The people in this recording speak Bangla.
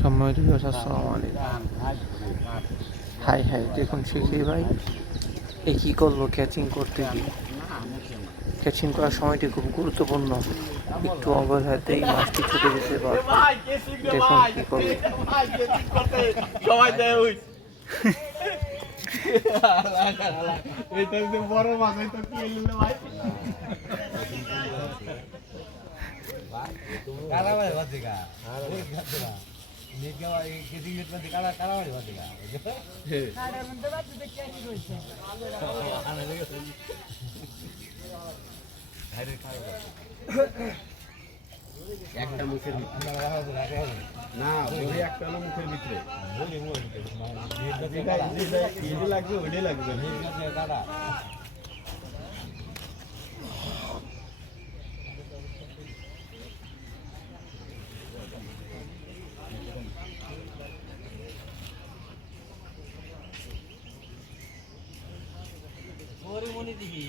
সম্মানিত ভিউয়ার্স, আসসালামু আলাইকুম। হাই হাই, দেখুন শিখি ভাই এ কী করলো ক্যাচিং করতে গিয়ে। ক্যাচিং করার সময়টি খুব গুরুত্বপূর্ণ, একটু অবহেলাতেই মাছটি ছুটে যেতে পারে। দেখুন কী করলো। বড় মাছ হয়তো কি ভাই কারাবাড়ি বাদিকা ওই খাতরা নেকা এই কেজি নেট বাদি কারাবাড়ি বাদিকা কারার মধ্যে বাদি দেখে কি কইছে আনা দেখে হাইরে খাও একটা মুখের ভিতরে না ওই একটা না মুখের ভিতরে বলি মুখের ভিতরে এটা লাগবে ওইটাই লাগবে কাটা মনি দিবি